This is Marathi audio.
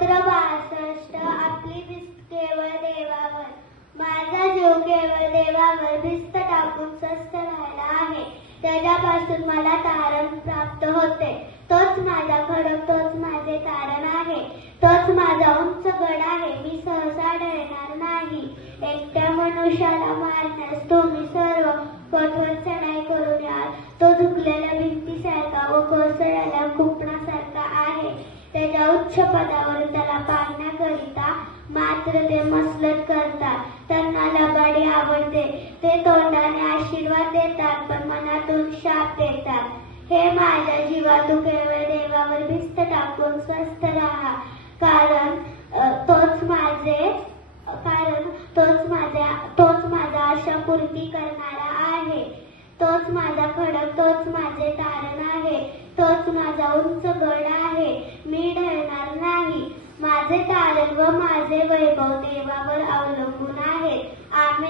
स्तोत्र 62 आपली भिस्त केवळ देवावर. माझा जीव केवळ देवावर भिस्त टाकून स्वस्थ राहिला आहे. त्याच्यापासून मला तारण प्राप्त होते. तोच माझा खडक, तोच माझे तारण आहे. तोच माझा उंच गड आहे. मी सहसा डरणार नाही. एकट्या मनुष्याला मारण्यास तुम्ही सर्व कठोर चढाई करून याल. तो झुकलेल्या भिंतीसारखा व कोसळलेल्या कुंपणासारखा आहे. त्याच्या उच्च पदावरून त्याला पाहण्याकरिता मात्र ते मसलत करतात. त्यांना लबाडी आवडते. ते तोंडाने आशीर्वाद देतात पण मनातून शाप देतात. हे माझ्या जीवा, तू केवळ देवावर भिस्त टाकून स्वस्थ राहा. कारण तोच माझा आशा पूर्ती करणारा आहे. तोच माझा खडक, तोच माझे तारण आहे. तोच माझा उंच गड आहे. मी डरणार नाही. माझे तारण व माझे वैभव देवावर अवलंबून आहेत. आमेन.